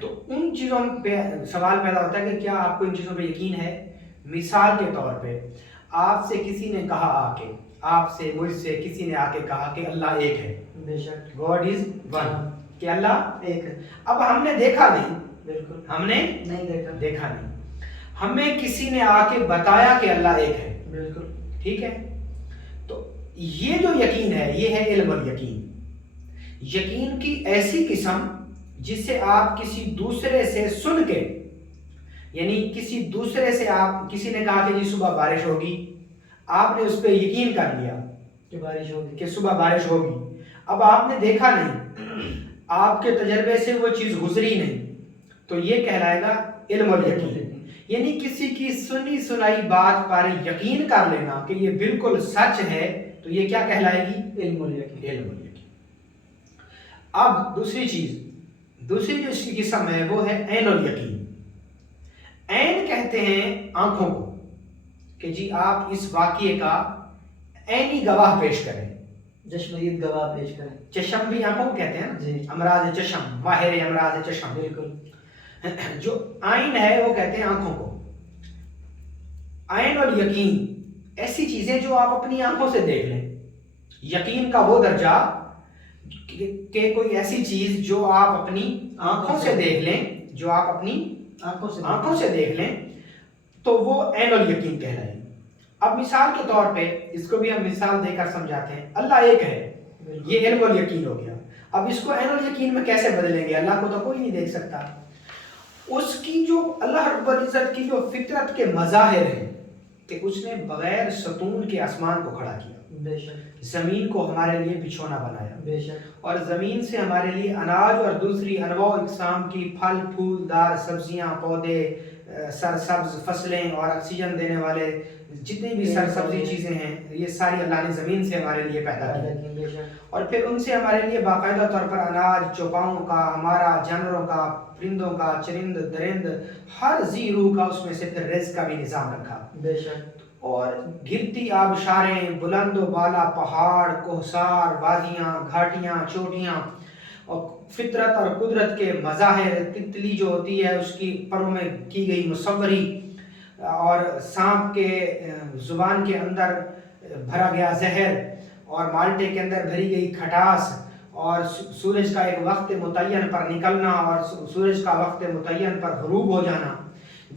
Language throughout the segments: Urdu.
تو ان چیزوں پہ سوال پیدا ہوتا ہے کہ کیا آپ کو ان چیزوں پہ یقین ہے؟ مثال کے طور پہ آپ سے کسی نے کہا آ کے، آپ سے مجھ سے کسی نے آ کے کہا کہ اللہ ایک ہے، بے شک گاڈ از ون، کہ اللہ ایک ہے. اب ہم نے دیکھا نہیں، بالکل ہم نے نہیں دیکھا نہیں، ہمیں کسی نے آ کے بتایا کہ اللہ ایک ہے، بالکل ٹھیک ہے. تو یہ جو یقین ہے یہ ہے علم الیقین، یقین کی ایسی قسم جس سے آپ کسی دوسرے سے سن کے، یعنی کسی دوسرے سے آپ، کسی نے کہا کہ جی صبح بارش ہوگی، آپ نے اس پہ یقین کر لیا کہ بارش ہوگی، کہ صبح بارش ہوگی. اب آپ نے دیکھا نہیں، آپ کے تجربے سے وہ چیز گزری نہیں، تو یہ کہلائے گا علم الیقین. یعنی کسی کی سنی سنائی بات پر یقین کر لینا کہ یہ بالکل سچ ہے، تو یہ کیا کہلائے گی؟ علم الیقین. علم الیقین. اب دوسری جو اس کی قسم ہے وہ ہے عین الیقین. عین کہتے ہیں آنکھوں کو، کہ جی آپ اس واقعے کا عینی گواہ پیش کریں، چشمدید گواہ پیش کریں. چشم بھی آنکھوں کو کہتے ہیں نا، جی امراض چشم، ماہر امراض چشم. بالکل جو عین ہے وہ کہتے ہیں آنکھوں کو. عین اور یقین ایسی چیزیں جو آپ اپنی آنکھوں سے دیکھ لیں. یقین کا وہ درجہ کہ کوئی ایسی چیز جو آپ اپنی آنکھوں سے دیکھ لیں، جو آپ اپنی آنکھوں سے دیکھ لیں، تو وہ عین الیقین کہلائے. اب مثال کے طور پہ اس کو بھی ہم مثال دے کر سمجھاتے ہیں. اللہ ایک ہے، یہ علم الیقین ہو گیا. اب اس کو عین الیقین میں کیسے بدلیں گے؟ اللہ کو تو کوئی نہیں دیکھ سکتا. اس کی جو اللہ رب العزت کی جو فطرت کے مظاہر ہیں کہ اس نے بغیر ستون کے آسمان کو کھڑا کیا، بے شک زمین کو ہمارے لیے بچھونا بنایا، بے شک اور زمین سے ہمارے لیے اناج اور دوسری انواع اقسام کی پھل پھول دار سبزیاں، پودے، سرسبز فصلیں اور آکسیجن دینے والے جتنی بھی سرسبزی چیزیں ہیں، یہ ساری اللہ نے زمین سے ہمارے لیے پیدا کی. بے شک اور پھر ان سے ہمارے لیے باقاعدہ طور پر اناج، چوپاؤں کا، ہمارا جانوروں کا، پرندوں کا، چرند درند، ہر ذی روح کا اس میں سے پھر رزق کا بھی نظام رکھا. بے شک اور گرتی آبشاریں، بلند و بالا پہاڑ، کوہسار، وادیاں، گھاٹیاں، چوٹیاں، اور فطرت اور قدرت کے مظاہر، تتلی جو ہوتی ہے اس کی پروں میں کی گئی مصوری، اور سانپ کے زبان کے اندر بھرا گیا زہر، اور مالٹے کے اندر بھری گئی کھٹاس، اور سورج کا ایک وقت متعین پر نکلنا اور سورج کا وقت متعین پر غروب ہو جانا،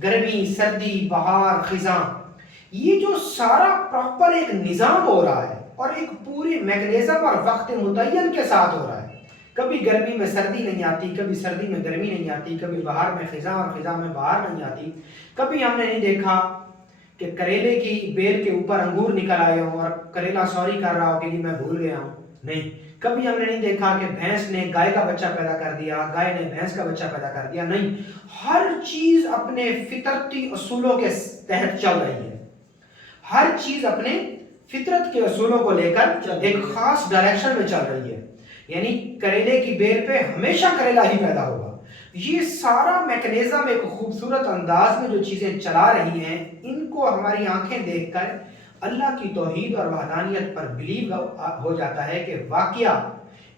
گرمی، سردی، بہار، خزاں، یہ جو سارا پراپر ایک نظام ہو رہا ہے اور ایک پوری میکنزم اور وقت متعین کے ساتھ ہو رہا ہے. کبھی گرمی میں سردی نہیں آتی، کبھی سردی میں گرمی نہیں آتی، کبھی بہار میں خزاں اور خزاں میں بہار نہیں آتی. کبھی ہم نے نہیں دیکھا کہ کریلے کی بیل کے اوپر انگور نکل آئے ہوں اور کریلا سوری کر رہا ہو کہ میں بھول گیا ہوں. نہیں. کبھی ہم نے نہیں دیکھا کہ بھینس نے گائے کا بچہ پیدا کر دیا، گائے نے بھینس کا بچہ پیدا کر دیا. نہیں. ہر چیز اپنے فطرتی اصولوں کے تحت چل رہی ہے. ہر چیز اپنے فطرت کے اصولوں کو لے کر ایک خاص ڈائریکشن میں چل رہی ہے. یعنی کریلے کی بیل پہ ہمیشہ کریلا ہی پیدا ہوگا. یہ سارا میکنزم ایک خوبصورت انداز میں جو چیزیں چلا رہی ہیں، ان کو ہماری آنکھیں دیکھ کر اللہ کی توحید اور وحدانیت پر بلیو ہو جاتا ہے کہ واقعہ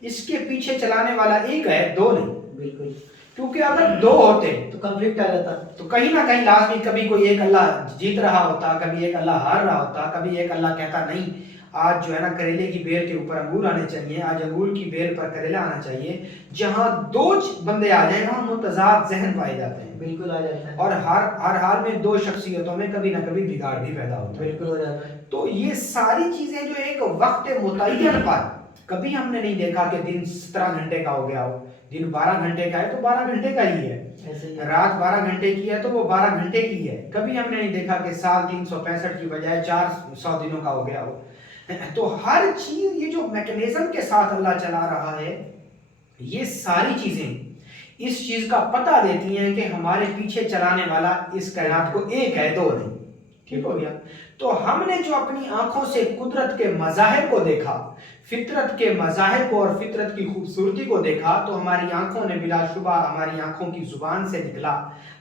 اس کے پیچھے چلانے والا ایک ہے، دو نہیں. بالکل. کیونکہ اگر دو ہوتے تو کنفلکٹ آ جاتا، تو کہیں نہ کہیں لازمی کبھی کوئی ایک اللہ جیت رہا ہوتا، کبھی ایک اللہ ہار رہا ہوتا، کبھی ایک اللہ کہتا نہیں آج جو ہے نا کریلے کی بیل کے اوپر انگور آنے چاہیے، آج انگور کی بیل پر کریلا آنا چاہیے. جہاں دو بندے آ جائیں وہاں متضاد ذہن پائے جاتے ہیں. بالکل آ جاتا ہے. اور ہر حال میں دو شخصیتوں میں کبھی نہ کبھی بگاڑ بھی پیدا ہوتا ہے. بالکل ہو جاتا ہے. تو یہ ساری چیزیں جو ایک وقت متعین پر، کبھی ہم نے نہیں دیکھا کہ دن 17 گھنٹے کا ہو گیا ہو. دن 12 گھنٹے کا ہے تو 12 گھنٹے کا ہی ہے، رات 12 گھنٹے کی ہے تو وہ 12 گھنٹے کی ہے. کبھی ہم نے نہیں دیکھا کہ سال 365 کی بجائے 400 دنوں کا ہو گیا ہو. تو ہر چیز یہ جو میکنزم کے ساتھ اللہ چلا رہا ہے، یہ ساری چیزیں اس چیز کا پتہ دیتی ہیں کہ ہمارے پیچھے چلانے والا اس کائنات کو ایک ہے، دو نہیں. ٹھیک ہو گیا. تو ہم نے جو اپنی آنکھوں سے قدرت کے مظاہر کو دیکھا، فطرت کے مظاہر کو اور فطرت کی خوبصورتی کو دیکھا، تو ہماری آنکھوں نے بلا شبہ ہماری آنکھوں کی زبان سے نکلا،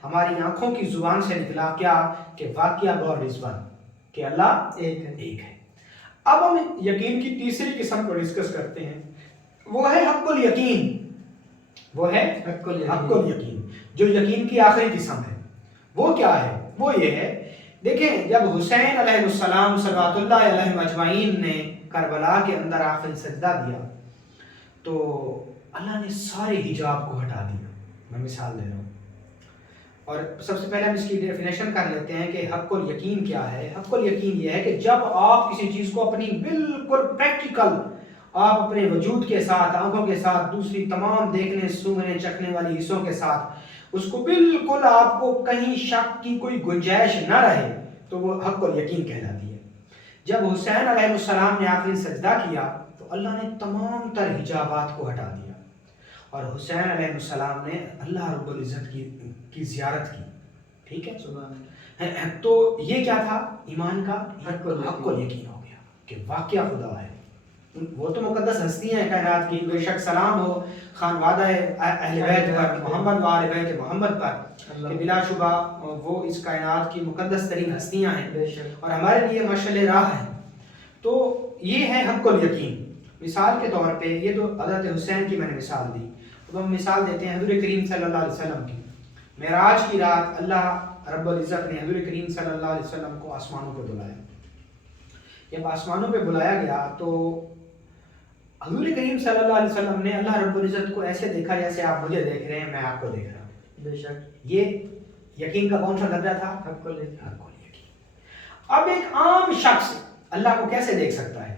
ہماری آنکھوں کی زبان سے نکلا کیا؟ کہ واقعہ گاڈ از ون، کہ اللہ ایک ہے. اب ہم یقین کی تیسری قسم کو ڈسکس کرتے ہیں، وہ ہے حق الیقین. وہ ہے حق الیقین، جو یقین کی آخری قسم ہے۔ وہ کیا ہے؟ وہ یہ ہے، دیکھیں جب حسین علیہ السلام صلوات اللہ علیہ اجمعین نے کربلا کے اندر آخری سجدہ دیا تو اللہ نے سارے حجاب کو ہٹا دیا۔ میں مثال دے رہا ہوں، اور سب سے پہلے ہم اس کی ڈیفینیشن کر لیتے ہیں کہ حق الیقین کیا ہے۔ حق الیقین یہ ہے کہ جب آپ کسی چیز کو اپنی بالکل پریکٹیکل، آپ اپنے وجود کے ساتھ، آنکھوں کے ساتھ، دوسری تمام دیکھنے سونگنے چکھنے والی حصوں کے ساتھ اس کو بالکل آپ کو کہیں شک کی کوئی گنجائش نہ رہے تو وہ حق الیقین کہلاتی ہے۔ جب حسین علیہ السلام نے آخری سجدہ کیا تو اللہ نے تمام تر حجابات کو ہٹا دیا، اور حسین علیہ السلام نے اللہ رب العزت کی زیارت کی۔ ٹھیک ہے، تو یہ کیا تھا؟ ایمان کا حق الیقین ہو گیا کہ واقعہ خدا ہے۔ وہ تو مقدس ہستیاں ہیں کائنات کی، بے شک سلام ہو خانوادہ اہل بیت پر، محمد و آل بیت محمد پر، کہ بلا شبہ وہ اس کائنات کی مقدس ترین ہستیاں ہیں اور ہمارے لیے مشعل راہ ہیں۔ تو یہ ہے حق الیقین۔ مثال کے طور پہ یہ تو حضرت حسین کی میں نے مثال دی، اب ہم مثال دیتے ہیں حضور کریم صلی اللہ علیہ وسلم کی۔ معراج کی رات اللہ رب العزت نے حضور کریم صلی اللہ علیہ وسلم کو آسمانوں پہ بلایا۔ جب آسمانوں پہ بلایا گیا تو حضور کریم صلی اللہ علیہ وسلم نے اللہ رب العزت کو ایسے دیکھا جیسے آپ مجھے دیکھ رہے ہیں، میں آپ کو دیکھ رہا ہوں۔ بے شک یہ یقین کا کون سا درجہ تھا؟ حق الیقین۔ اب ایک عام شخص اللہ کو کیسے دیکھ سکتا ہے؟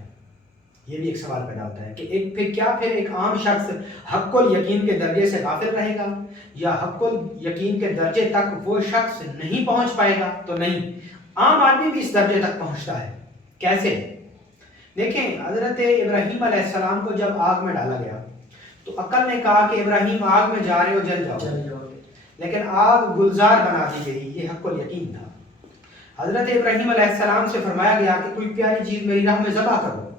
یہ بھی ایک سوال پیدا ہوتا ہے کہ پھر ایک عام شخص حق الیقین کے درجے سے غافل رہے گا، یا حق الیقین کے درجے تک وہ شخص نہیں پہنچ پائے گا؟ تو نہیں، عام آدمی بھی اس درجے تک پہنچتا ہے۔ کیسے؟ دیکھیں حضرت ابراہیم علیہ السلام کو جب آگ میں ڈالا گیا تو عقل نے کہا کہ ابراہیم آگ میں جا رہے ہو، جل جاؤ، لیکن آگ گلزار بنا دی گئی، یہ حق الیقین تھا۔ حضرت ابراہیم علیہ السلام سے فرمایا گیا کہ کوئی پیاری چیز میری راہ میں ذبح کرو،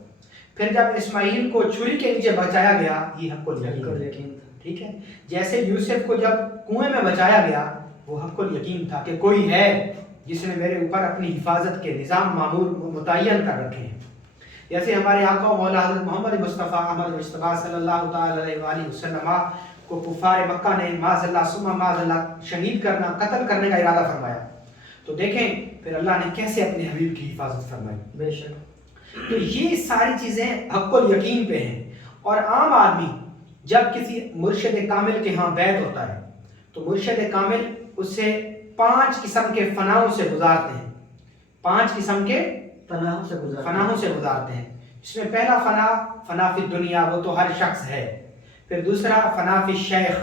پھر جب اسماعیل کو چھری کے نیچے بچایا گیا، یہ حق الیقین تھا۔ ٹھیک ہے، جیسے یوسف کو جب کنویں میں بچایا گیا وہ حق الیقین تھا کہ کوئی ہے جس نے میرے اوپر اپنی حفاظت کے نظام معمول متعین کر رکھے ہیں۔ جیسے ہمارے آقا و مولا حضرت محمد مصطفیٰ احمد مصطفیٰ صلی اللہ تعالی علیہ وآلہ وسلم کو کفار مکہ نے معاذ اللہ ثم معاذ اللہ شہید کرنا، قتل کرنے کا ارادہ فرمایا، تو دیکھیں پھر اللہ نے کیسے اپنے حبیب کی حفاظت فرمائی۔ بے شک، تو یہ ساری چیزیں حق الیقین پہ ہیں۔ اور عام آدمی جب کسی مرشد کامل کے ہاں بیعت ہوتا ہے تو مرشد کامل اسے 5 قسم کے فناؤں سے گزارتے ہیں، 5 قسم کے فناؤں سے گزارتے ہیں۔ اس میں پہلا فنا فی الدنیا، وہ تو ہر شخص ہے۔ پھر دوسرا فنا فی الشیخ،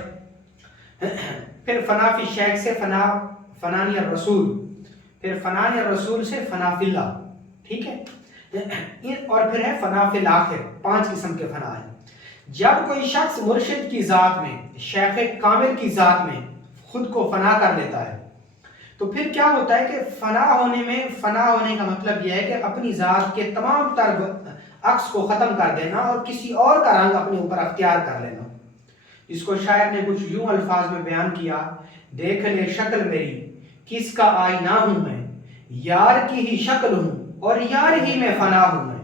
پھر فنا فی الشیخ سے فنانی الرسول، پھر فنانی الرسول سے فنا فی اللہ، ٹھیک ہے، اور پھر ہے فنا فی الآخر۔ 5 قسم کے فنا ہیں۔ جب کوئی شخص مرشد کی ذات میں، شیخ کامل کی ذات میں خود کو فنا کر لیتا ہے تو پھر کیا ہوتا ہے کہ فنا ہونے کا مطلب یہ ہے کہ اپنی ذات کے تمام تر عکس کو ختم کر دینا اور کسی اور کا رنگ اپنے اوپر اختیار کر لینا۔ اس کو شاعر نے کچھ یوں الفاظ میں بیان کیا، دیکھ لے شکل میری کس کا آئینہ ہوں میں، یار کی ہی شکل ہوں اور یار ہی میں فنا ہوں میں۔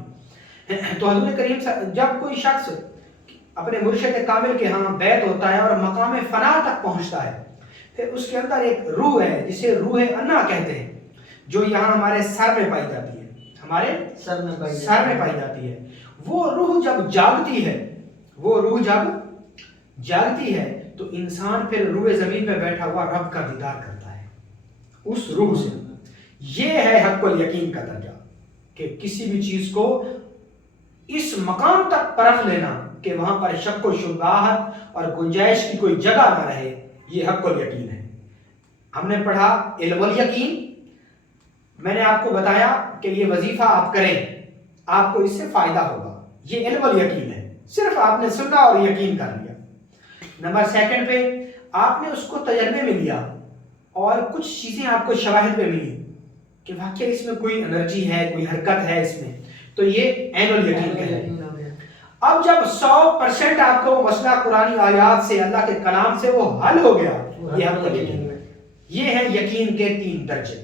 تو حضور کریم جب کوئی شخص اپنے مرشد کامل کے ہاں بیعت ہوتا ہے اور مقام فنا تک پہنچتا ہے، پھر اس کے اندر ایک روح ہے جسے روح انا کہتے ہیں، جو یہاں ہمارے سر میں پائی جاتی ہے، ہمارے سر میں پائی جاتی ہے۔ وہ روح جب جاگتی ہے تو انسان پھر روح زمین پہ بیٹھا ہوا رب کا دیدار کرتا ہے اس روح سے۔ یہ ہے حق الیقین کا درجہ کہ کسی بھی چیز کو اس مقام تک پرکھ لینا کہ وہاں پر شک و شبہات اور گنجائش کی کوئی جگہ نہ رہے، یہ حق الیقین ہے۔ ہم نے پڑھا علم الیقین، میں نے آپ کو بتایا کہ یہ وظیفہ آپ کریں، آپ کو اس سے فائدہ ہوگا، یہ علم الیقین ہے، صرف آپ نے سنا اور یقین کر لیا۔ نمبر 2 پہ آپ نے اس کو تجربے میں لیا اور کچھ چیزیں آپ کو شواہد پہ ملی کہ واقعی اس میں کوئی انرجی ہے، کوئی حرکت ہے اس میں، تو یہ عین الیقین کہلاتا ہے۔ اب جب 100% آپ کو مسئلہ قرآنی آیات سے، اللہ کے کلام سے وہ حل ہو گیا، یہ حق الیقین ہے۔ یہ ہے یقین کے 3 درجے۔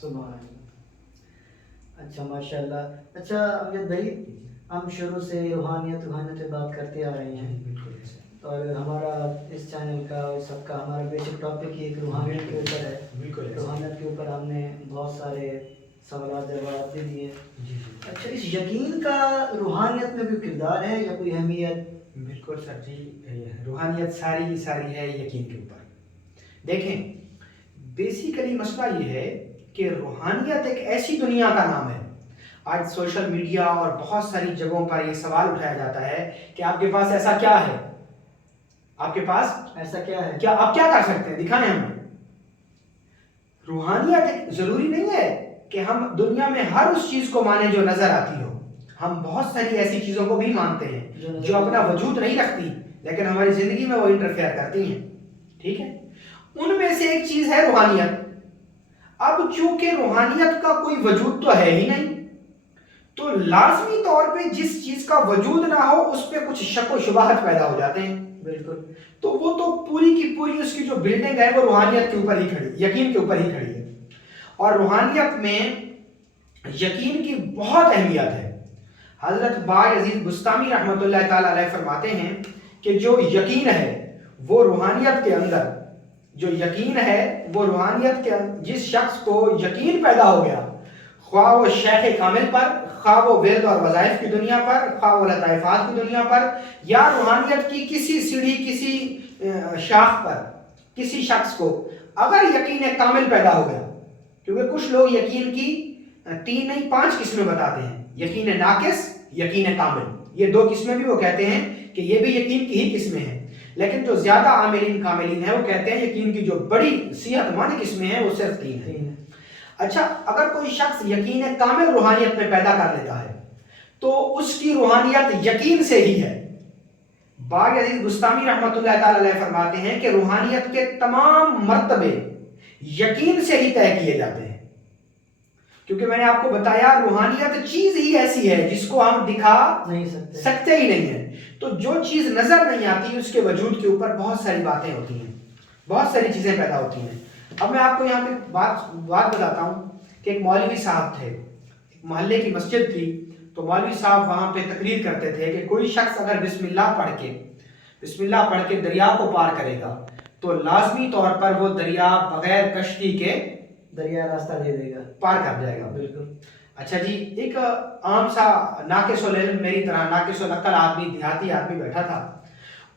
سبحان اللہ۔ اچھا ماشاءاللہ۔ اچھا امجد بھائی، ہم شروع سے روحانیت پہ بات کرتے آ رہے ہیں، اور ہمارا اس چینل کا اور سب کا ہمارا بیسک ٹاپک ہی ایک روحانیت کے اوپر ہے. بالکل روحانیت کے اوپر ہم نے بہت سارے سوالات جوابات دے دیے. اچھا اس یقین کا روحانیت میں کوئی کردار ہے یا کوئی اہمیت؟ بالکل سر جی، روحانیت ساری ہے یقین کے اوپر. دیکھیں بیسیکلی مسئلہ یہ ہے کہ روحانیت ایک ایسی دنیا کا نام ہے. آج سوشل میڈیا اور بہت ساری جگہوں پر یہ سوال اٹھایا جاتا ہے کہ آپ کے پاس ایسا کیا ہے، آپ کے پاس ایسا کیا ہے، کیا آپ کیا کر سکتے ہیں، دکھائیں ہمیں. روحانیت ضروری نہیں ہے کہ ہم دنیا میں ہر اس چیز کو مانیں جو نظر آتی ہو. ہم بہت ساری ایسی چیزوں کو بھی مانتے ہیں جو اپنا وجود نہیں رکھتی لیکن ہماری زندگی میں وہ انٹرفیئر کرتی ہیں. ٹھیک ہے، ان میں سے ایک چیز ہے روحانیت. اب چونکہ روحانیت کا کوئی وجود تو ہے ہی نہیں، تو لازمی طور پہ جس چیز کا وجود نہ ہو اس پہ کچھ شک و شبہات پیدا ہو جاتے ہیں. بالکل. تو وہ تو پوری کی پوری اس کی جو بلڈنگ ہے وہ روحانیت کے اوپر ہی کھڑی، یقین کے اوپر ہی کھڑی ہے. اور روحانیت میں یقین کی بہت اہمیت ہے. حضرت بایزید بستامی رحمۃ اللہ تعالیٰ علیہ فرماتے ہیں کہ جو یقین ہے وہ روحانیت کے اندر، جو یقین ہے وہ روحانیت کے اندر، جس شخص کو یقین پیدا ہو گیا، خواہ وہ شیخ کامل پر، خواہ وہ ورد اور وظائف کی دنیا پر، خواہ وہ لطائفات کی دنیا پر، یا روحانیت کی کسی سیڑھی، کسی شاخ پر کسی شخص کو اگر یقین کامل پیدا ہو گیا، کیونکہ کچھ لوگ یقین کی 3 نہیں 5 قسمیں بتاتے ہیں، یقین ناقص، یقین کامل، یہ 2 قسمیں بھی وہ کہتے ہیں کہ یہ بھی یقین کی ہی قسمیں ہیں. لیکن جو زیادہ عاملین کاملین ہیں وہ کہتے ہیں یقین کی جو بڑی صحت مند قسمیں ہیں وہ صرف 3 ہیں. اچھا، اگر کوئی شخص یقین کامل روحانیت میں پیدا کر لیتا ہے تو اس کی روحانیت یقین سے ہی ہے. بایزید بستامی رحمۃ اللہ تعالی علیہ فرماتے ہیں کہ روحانیت کے تمام مرتبے یقین سے ہی طے کیے جاتے ہیں. کیونکہ میں نے آپ کو بتایا روحانیت چیز ہی ایسی ہے جس کو ہم دکھا نہیں سکتے ہی نہیں ہیں. تو جو چیز نظر نہیں آتی اس کے وجود کے اوپر بہت ساری باتیں ہوتی ہیں، بہت ساری چیزیں پیدا ہوتی ہیں. اب میں آپ کو یہاں پہ بات بتاتا ہوں کہ ایک مولوی صاحب تھے، محلے کی مسجد تھی، تو مولوی صاحب وہاں پہ تقریر کرتے تھے کہ کوئی شخص اگر بسم اللہ پڑھ کے دریا کو پار کرے گا تو لازمی طور پر وہ دریا بغیر کشتی کے دریا راستہ دے دے گا، پار کر جائے گا. بالکل. اچھا جی، ایک عام سا ناقص العلم، میری طرح ناقص العقل آدمی، دیہاتی آدمی بیٹھا تھا.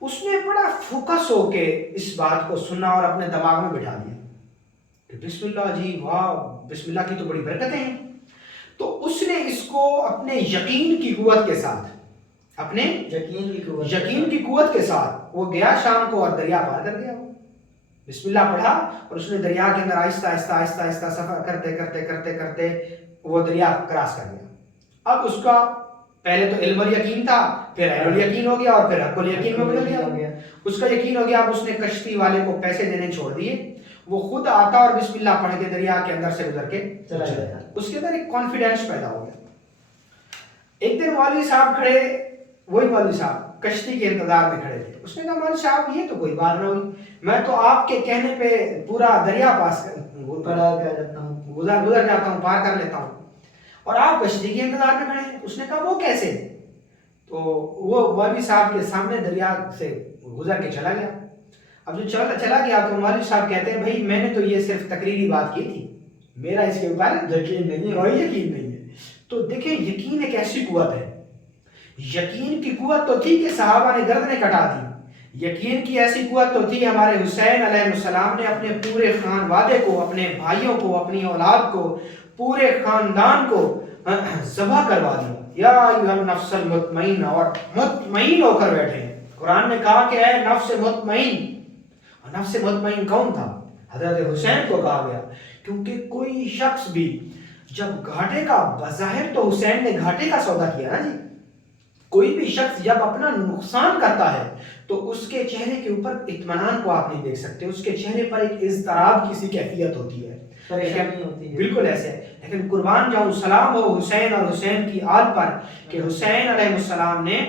اس نے بڑا فوکس ہو کے اس بات کو سنا اور اپنے دماغ میں بٹھا دیا کہ بسم اللہ جی، واہ، بسم اللہ کی تو بڑی برکتیں ہیں. تو اس نے اس کو اپنے یقین کی قوت کے ساتھ، اپنے یقین کی قوت کے ساتھ وہ گیا شام کو اور دریا پار کر گیا. بسم اللہ پڑھا اور اس نے دریا کے اندر آہستہ آہستہ سفر کرتے وہ دریا کراس کر گیا. اب اس کا پہلے تو علم الیقین تھا، پھر عین الیقین ہو گیا اور پھر حق الیقین میں بدل گیا. اس کا یقین ہو گیا. اب اس نے کشتی والے کو پیسے دینے چھوڑ دیے، وہ خود آتا اور بسم اللہ پڑھ کے دریا کے اندر سے گزر کے چلا جاتا. اس کے اندر ایک کانفیڈینس پیدا ہو گیا. ایک دن مولوی صاحب کھڑے، وہی مولوی صاحب کشتی کے انتظار میں کھڑے تھے. اس نے کہا مولوی صاحب یہ تو کوئی بات نہ ہوئی، میں تو آپ کے کہنے پہ پورا دریا گزر جاتا ہوں، پار کر لیتا ہوں، اور آپ کشتی کے انتظار میں کھڑے ہیں. اس نے کہا وہ کیسے؟ تو وہ مولوی صاحب کے سامنے دریا سے گزر کے چلا گیا. اب جو چلا گیا تو مولوی صاحب کہتے ہیں بھائی میں نے تو یہ صرف تقریری بات کی تھی، میرا اس کے اوپر یقین نہیں ہے. تو دیکھیں یقین ایک ایسی قوت ہے. یقین کی قوت تو تھی کہ صحابہ نے گردنیں کٹا دی. یقین کی ایسی قوت تو تھی ہمارے حسین علیہ السلام نے اپنے پورے خانوادے کو، اپنے بھائیوں کو، اپنی اولاد کو، پورے خاندان کو ذبح کروا دیا. یا ایھا النفس المطمئنہ، اور مطمئن ہو کر بیٹھے ہیں. قرآن نے کہا کہ اے نفس مطمئن. اور نفس مطمئن کون تھا؟ حضرت حسین کو کہا گیا. کیونکہ کوئی شخص بھی جب گھاٹے کا، بظاہر تو حسین نے گھاٹے کا سودا کیا نا جی، کوئی بھی شخص جب اپنا نقصان کرتا ہے تو اس کے چہرے کے اوپر اطمینان کو آپ نہیں دیکھ سکتے، اس کے چہرے پر ایک اضطراب کی سی کیفیت ہوتی ہے، پریشانی ہوتی ہے. بالکل ایسے. لیکن قربان جاؤں سلام ہو حسین اور حسین کی آل پر کہ حسین علیہ السلام نے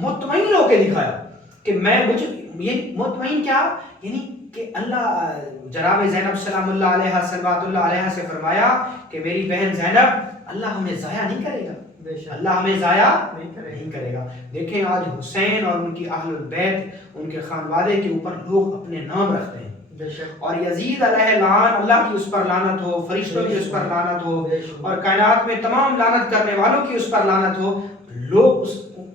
مطمئن ہو کے دکھایا کہ مجھے یہ مطمئن کیا، یعنی کہ اللہ، جناب زینب سلام اللہ علیہ صلوات اللہ علیہ سے فرمایا کہ میری بہن زینب، اللہ ہمیں ضائع نہیں کرے گا. بے شک اللہ ہمیں ضائع نہیں کرے نہیں کرے گا. دیکھیں آج حسین اور ان کی اہل البیت ان کے خانوادے کے اوپر لوگ اپنے نام رکھتے ہیں. بے شک اور یزید علیہ لعن اللہ کی اس پر لعنت ہو, فرشتوں کی اس پر لعنت ہو, اور کائنات میں تمام لعنت کرنے والوں کی اس پر لعنت ہو. لوگ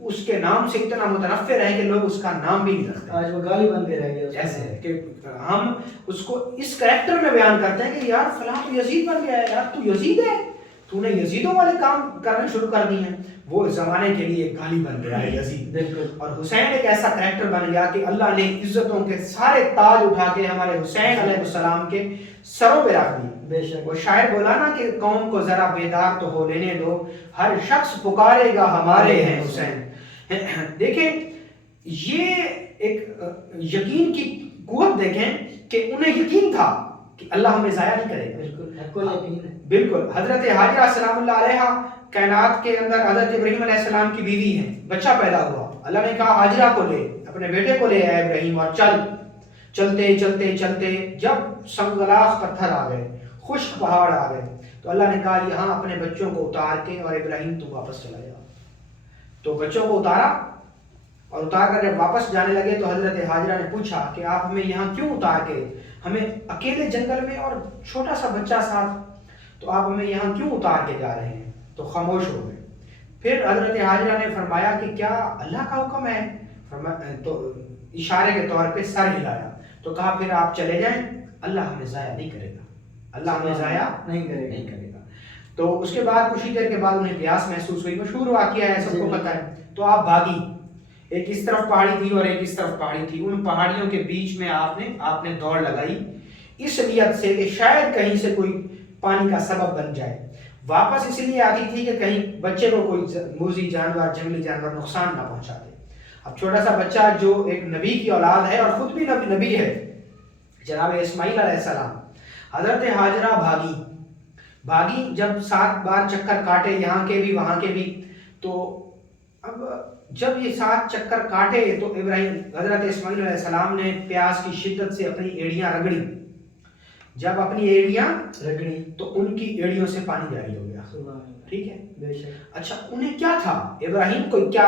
اس کے نام سے اتنا متنفر ہیں کہ لوگ اس کا نام بھی نہیں رکھتے. آج وہ گالی بن کے رہ گیا. ایسے ہے کہ ہم اس کو اس کریکٹر میں بیان کرتے ہیں کہ یار فلاں تو یزید بن گیا ہے, یار تو یزید ہے, تو نے یزیدوں والے کام کرنے شروع کر دی ہیں. وہ زمانے کے لیے ایک گالی بن گیا ہے یزید. بالکل. اور حسین ایک ایسا کریکٹر بن گیا کہ اللہ نے عزتوں کے سارے تاج اٹھا کے ہمارے حسین علیہ السلام کے سروں پہ رکھ دی. بے شک. وہ شاعر بولا نا کہ قوم کو ذرا بیدار تو ہو لینے دو, ہر شخص پکارے گا ہمارے ہیں حسین. دیکھیں یہ ایک یقین کی قوت دیکھیں کہ انہیں یقین تھا کہ اللہ ہمیں ضائع نہیں کرے گا. بالکل حق یقین ہے. بالکل. حضرت حاجرہ سلام اللہ علیہ کائنات کے اندر حضرت ابراہیم علیہ السلام کی بیوی ہیں, بچہ پیدا ہوا, اللہ نے کہا حاجرہ کو لے, اپنے بیٹے کو لے آئے ابراہیم, اور چلتے چلتے چلتے جب سنگلاخ پتھر آ گئے, خشک پہاڑ آ گئے, تو اللہ نے کہا یہاں اپنے بچوں کو اتار کے, اور ابراہیم تو واپس چلا جاؤ. تو بچوں کو اتارا, اور اتار کر جب واپس جانے لگے تو حضرت حاجرہ نے پوچھا کہ آپ ہمیں یہاں کیوں اتار کے, ہمیں اکیلے جنگل میں اور چھوٹا سا بچہ ساتھ, تو آپ ہمیں یہاں کیوں اتار کے جا رہے ہیں؟ تو خاموش ہو گئے. پھر حضرت حاجرہ نے فرمایا کہ کیا اللہ کا حکم ہے؟ تو اشارے کے طور پہ سر ہلایا, تو کہا پھر آپ چلے جائیں, اللہ ہمیں ضائع نہیں کرے گا, اللہ ہمیں ضائع نہیں کرے گا. تو اس کے بعد کچھ ہی دیر کے بعد انہیں پیاس محسوس ہوئی, مشہور واقعہ ہے, سب کو پتہ ہے. تو آپ بھاگی, ایک اس طرف پہاڑی تھی اور ایک اس طرف پہاڑی تھی, ان پہاڑیوں کے بیچ میں آپ نے دوڑ لگائی اس نیت سے کہ شاید کہیں سے کوئی پانی کا سبب بن جائے. واپس اس لیے آتی تھی کہ کہیں بچے کو کوئی موذی جانور, جنگلی جانور نقصان نہ پہنچا دے. اب چھوٹا سا بچہ جو ایک نبی کی اولاد ہے اور خود بھی نبی ہے, جناب اسماعیل علیہ السلام, حضرت حاجرہ بھاگی جب 7 بار چکر کاٹے, یہاں کے بھی وہاں کے بھی. تو اب جب یہ 7 چکر کاٹے تو ابراہیم حضرت اسماعیل علیہ السلام نے پیاس کی شدت سے اپنی ایڑیاں رگڑی. جب اپنی ایڑیاں رگڑی تو ان کی ایڑیوں سے پانی جاری ہو گیا. ٹھیک ہے. بے شک. اچھا انہیں کیا تھا, ابراہیم کو کیا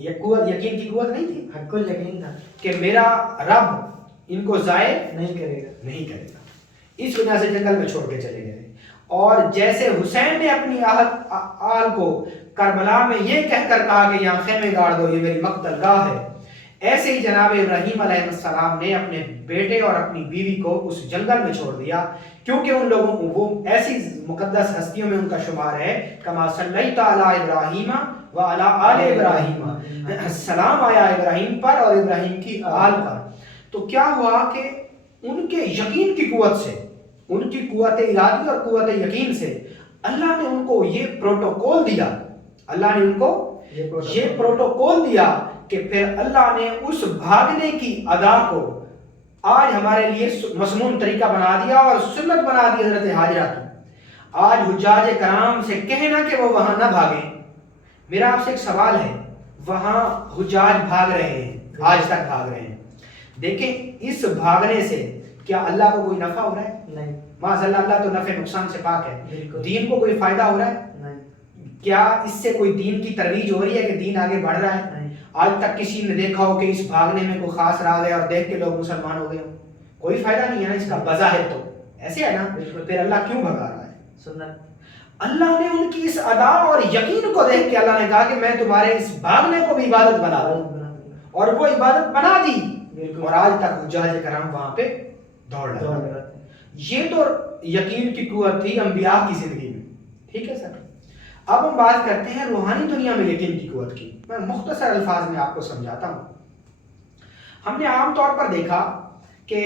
یقین کی قوت نہیں تھی؟ حق یقین تھا کہ میرا رب ان کو ضائع نہیں کرے گا. اس وجہ سے جنگل میں چھوڑ کے چلے گئے. اور جیسے حسین نے اپنی آل کو کربلا میں یہ کہہ کر کہا کہ یہاں خیمے گاڑ دو, یہ میری مقتل گاہ ہے, ایسے ہی جناب ابراہیم علیہ السلام نے اپنے بیٹے اور اپنی بیوی کو اس جنگل میں چھوڑ دیا, کیونکہ ان لوگوں کو وہ ایسی مقدس ہستیوں میں ان کا شمار ہے. کما صلیت علی ابراہیم وعلی آل ابراہیم, سلام آیا ابراہیم پر اور ابراہیم کی آل پر. تو کیا ہوا کہ ان کے یقین کی قوت سے, ان کی قوت الہی اور قوت یقین سے اللہ نے ان کو یہ پروٹوکول دیا, اللہ نے ان کو یہ پروٹوکول دیا کہ پھر اللہ نے اس بھاگنے کی ادا کو آج ہمارے لیے مسنون طریقہ بنا دیا اور سنت بنا دی حضرت حاجرہ کی. آج حجاج کرام سے کہنا کہ وہ وہاں نہ بھاگیں. میرا آپ سے ایک سوال ہے, وہاں حجاج بھاگ رہے ہیں, آج تک بھاگ رہے ہیں, دیکھیں اس بھاگنے سے کیا اللہ کو کوئی نفع ہو رہا ہے؟ نہیں. معاذ اللہ, اللہ تو نفع نقصان سے پاک ہے. دین کو کوئی فائدہ ہو رہا ہے؟ نہیں. کیا اس سے کوئی دین کی ترویج ہو رہی ہے کہ دین آگے بڑھ رہا ہے؟ نہیں. آج تک کسی نے دیکھا ہو کہ اس بھاگنے میں کوئی خاص راز ہے اور دیکھ کے لوگ مسلمان ہو گئے ہوں؟ کوئی فائدہ نہیں ہے نا اس کا بظاہر. تو ایسے ہے نا, پھر اللہ کیوں بھگا رہا ہے؟ سنت. اللہ نے ان کی اس ادا اور یقین کو دیکھ کے اللہ نے کہا کہ میں تمہارے اس بھاگنے کو بھی عبادت بنا دوں, اور وہ عبادت بنا دی. اور آج تک حجاج کرام وہاں پہ دوڑ رہے. یہ تو یقین کی قوت تھی انبیاء کی زندگی میں. ٹھیک ہے سر. اب ہم بات کرتے ہیں روحانی دنیا میں یقین کی قوت کی. میں مختصر الفاظ میں آپ کو سمجھاتا ہوں. ہم نے عام طور پر دیکھا کہ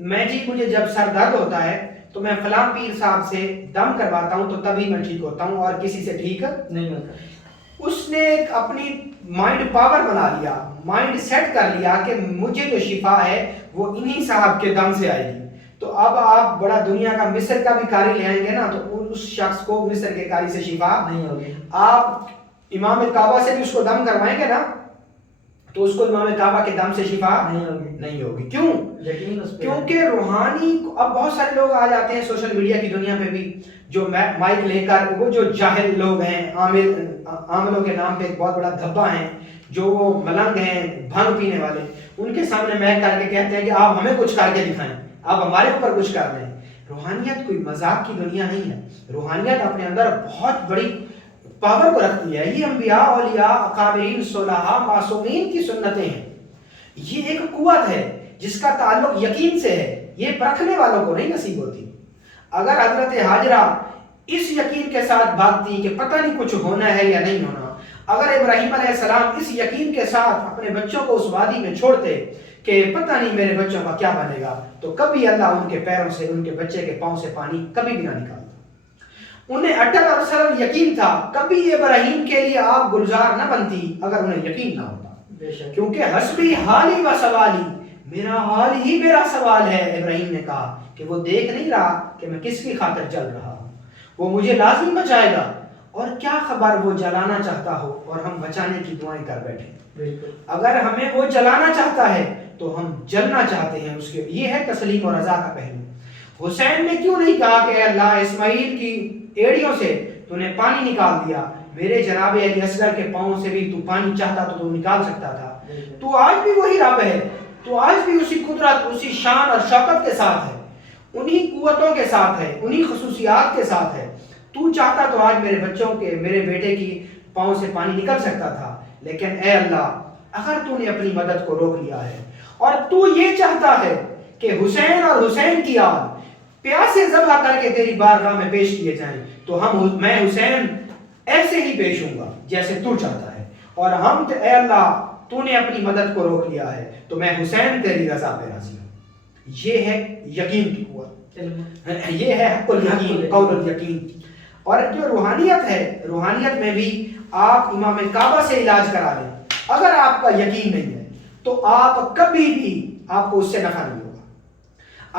مجھے جب سر درد ہوتا ہے تو میں فلاں پیر صاحب سے دم کرواتا ہوں تو تبھی میں ٹھیک ہوتا ہوں, اور کسی سے ٹھیک نہیں ہوتا. اس نے ایک اپنی مائنڈ پاور بنا لیا, مائنڈ سیٹ کر لیا کہ مجھے جو شفا ہے وہ انہی صاحب کے دم سے آئے گی. تو اب آپ بڑا دنیا کا مصر کا بھی قاری لے آئیں گے نا تو اس شخص کو مصر کے قاری سے شفا نہیں ہوگی. آپ امام کعبہ سے بھی اس کو دم کروائیں گے نا تو اس کو امام کعبہ کے دم سے شفا نہیں ہوگی. کیوں؟ کیونکہ روحانی. اب بہت سارے لوگ آ جاتے ہیں سوشل میڈیا کی دنیا پہ بھی جو مائک لے کر وہ جو جاہل لوگ ہیں، عاملوں کے نام پہ ایک بہت بڑا دھبا ہیں، جو وہ ملنگ ہیں، بھنگ پینے والے، ان کے سامنے مائک کر کے کہتے ہیں کہ آپ ہمیں کچھ کر کے دکھائیں، آپ ہمارے اوپر کچھ کر دیں۔ روحانیت کوئی مذاق کی دنیا نہیں ہے، روحانیت اپنے اندر بہت بڑی پاور کو رکھتی ہے۔ یہ انبیاء، اولیاء، اکابرین، صلحاء، معصومین کی سنتیں ہیں۔ یہ ایک قوت ہے جس کا تعلق یقین سے ہے، یہ پرکھنے والوں کو نہیں نصیب ہوتی۔ اگر حضرت ہاجرہ اس یقین کے ساتھ بھاگتی کہ پتہ نہیں کچھ ہونا ہے یا نہیں ہونا، اگر ابراہیم علیہ السلام اس یقین کے ساتھ اپنے بچوں کو اس وادی میں چھوڑتے کہ پتہ نہیں میرے بچوں کا کیا بنے گا، تو کبھی اللہ ان کے پیروں سے، ان کے بچے کے پاؤں سے پانی کبھی بھی نہ نکالتا۔ انہیں اٹل اور سرل یقین تھا، کبھی ابراہیم کے لیے آگ گلزار نہ بنتی اگر انہیں یقین نہ ہوتا، کیونکہ حسبی حالی و سوالی، میرا حال ہی میرا سوال ہے۔ ابراہیم نے کہا کہ وہ دیکھ نہیں رہا کہ میں کس کی خاطر چل رہا ہوں، وہ مجھے لازمی بچائے گا، اور کیا خبر وہ جلانا چاہتا ہو اور ہم بچانے کی دعائیں کر بیٹھے۔ اگر ہمیں وہ جلانا چاہتا ہے تو ہم جلنا چاہتے ہیں اس کے۔ یہ ہے تسلیم اور رضا کا پہلو۔ حسین نے کیوں نہیں کہا کہ اللہ اسماعیل کی ایڑیوں سے تو نے پانی نکال دیا، میرے جناب علی اصغر کے پاؤں سے بھی تو پانی چاہتا تو نکال سکتا تھا۔ تو آج بھی وہی رب ہے، تو آج بھی اسی قدرت، اسی شان اور شوکت کے ساتھ ہے، انہی قوتوں کے ساتھ ہے، انہی خصوصیات کے ساتھ ہے۔ تو چاہتا تو آج میرے بچوں کے، میرے بیٹے کی پاؤں سے پانی نکل سکتا تھا، لیکن اے اللہ اگر تو نے اپنی مدد کو روک لیا ہے اور تو یہ چاہتا ہے کہ حسین اور حسین کی آل پیاسے ذبح کر کے تیری بارگاہ میں پیش کیے جائیں، تو میں حسین ایسے ہی پیش ہوں گا جیسے تو چاہتا ہے، اور اے اللہ تو نے اپنی مدد کو روک لیا ہے تو میں حسین تیری رضا پہ راضی ہوں۔ یہ ہے یقین کی قوت، یہ ہے حق الیقین، قول الیقین۔ اور جو روحانیت ہے، روحانیت میں بھی آپ امام کعبہ سے علاج کرا لیں، اگر آپ کا یقین نہیں ہے تو آپ کبھی بھی آپ کو اس سے نفع نہیں ہوگا۔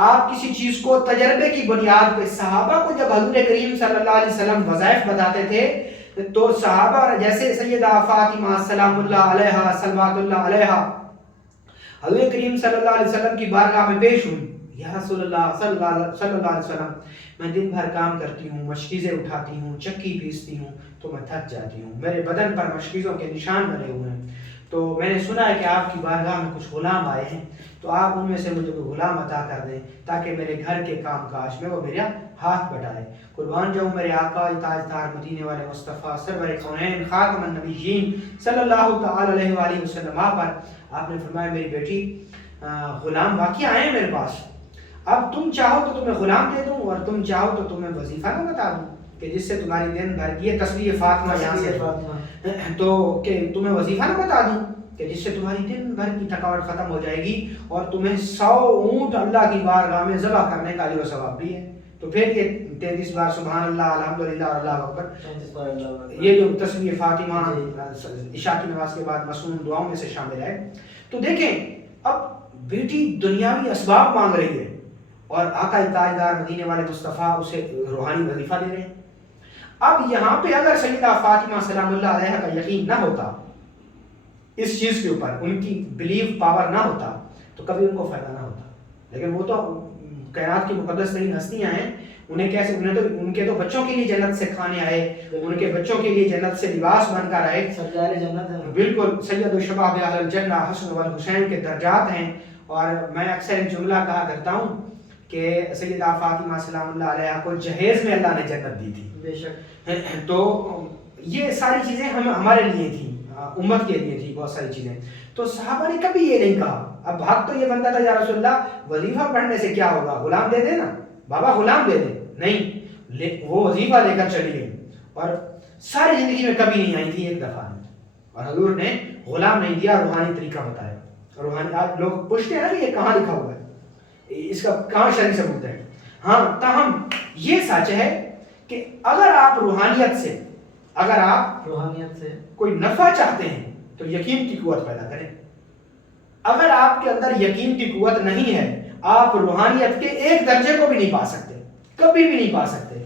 آپ کسی چیز کو تجربے کی بنیاد پہ، صحابہ کو جب حضور کریم صلی اللہ علیہ وسلم وظائف بتاتے تھے تو صحابہ جیسے سیدہ فاطمہ سلام اللہ علیہا، صلوات اللہ علیہا، حضور کریم صلی اللہ علیہ وسلم کی بارگاہ میں پیش ہوئی، یا رسول اللہ صلی اللہ علیہ وسلم میں دن بھر کام کرتی ہوں، مشکیزیں اٹھاتی ہوں، چکی پیستی ہوں تو میں تھک جاتی ہوں، میرے بدن پر مشکیزوں کے نشان بنے ہوئے ہیں، تو میں نے سنا ہے کہ آپ کی بارگاہ میں کچھ غلام آئے ہیں، تو آپ ان میں سے مجھے کوئی غلام عطا کر دیں تاکہ میرے گھر کے کام کاج میں وہ میرا ہاتھ بٹائے۔ قربان جاؤں میرے آقا تاجدار مدینے والے مصطفیٰ سرور کونین خاتم النبیین صلی اللہ تعالی علیہ وآلہ وسلم پر آپ نے فرمایا میری بیٹی غلام واقعی آئے ہیں میرے پاس، اب تم چاہو تو تمہیں غلام دے دوں اور تم چاہو تو تمہیں وظیفہ نہ بتا دوں کہ جس سے تمہاری دن بھر کی، یہ تسبیح فاطمہ یہاں سے تو کہ تمہیں وظیفہ نہ بتا دوں کہ جس سے تمہاری دن بھر کی تھکاوٹ ختم ہو جائے گی اور تمہیں 100 اونٹ اللہ کی بارگاہ میں ذبح کرنے کا اجر و ثواب بھی ہے۔ تو پھر یہ 33 بار سبحان اللہ، الحمدللہ اور اللہ اکبر، یہ جو تسبیح فاطمہ عشاء کی نماز کے بعد مسنون دعاؤں میں سے شامل ہے۔ تو دیکھیں اب بیٹی دنیاوی اسباب مانگ رہی ہے اور آقا تاجدار مدینے والے مصطفیٰ اسے روحانی وظیفہ دے رہے ہیں۔ اب یہاں پہ اگر سیدہ فاطمہ سلام اللہ علیہ کا یقین نہ ہوتا اس چیز کے اوپر، ان کی بلیو پاور نہ ہوتا تو کبھی ان کو فائدہ نہ ہوتا، لیکن وہ تو کائنات کی مقدس ترین ہستیاں ہیں، انہیں کیسے، انہیں تو ان کے تو بچوں کے لیے جنت سے کھانے آئے، ان کے بچوں کے لیے جنت سے لباس بن کر آئے، سرکار جنت ہے، بالکل سید الشباب اہل الجنہ حسن والحسین کے درجات ہیں۔ اور میں اکثر ایک جملہ کہا کرتا ہوں کہ سیدہ فاطمہ سلام اللہ علیہ کو جہیز میں اللہ نے جنت دی تھی، بے شک۔ تو یہ ساری چیزیں ہمارے لیے تھیں، امت کے لیے تھی بہت ساری چیزیں۔ تو صحابہ نے کبھی یہ نہیں کہا، اب حق تو یہ بنتا تھا یا رسول اللہ وظیفہ پڑھنے سے کیا ہوگا، غلام دے دے نا بابا، غلام دے دے، نہیں، وہ وظیفہ لے کر چلی گئی اور ساری زندگی میں کبھی نہیں آئی تھی، ایک دفعہ نہیں، اور حضور نے غلام نہیں دیا، روحانی طریقہ بتایا۔ روحانی، آج لوگ پوچھتے ہیں نا کہ یہ کہاں لکھا ہوا ہے، اس کا کہاں شرعی ثبوت ہے؟ ہاں، تاہم یہ سچ ہے کہ اگر آپ روحانیت سے کوئی نفع چاہتے ہیں تو یقین کی قوت پیدا کریں۔ اگر آپ کے اندر یقین کی قوت نہیں ہے، آپ روحانیت کے ایک درجے کو بھی نہیں پا سکتے، کبھی بھی نہیں پا سکتے۔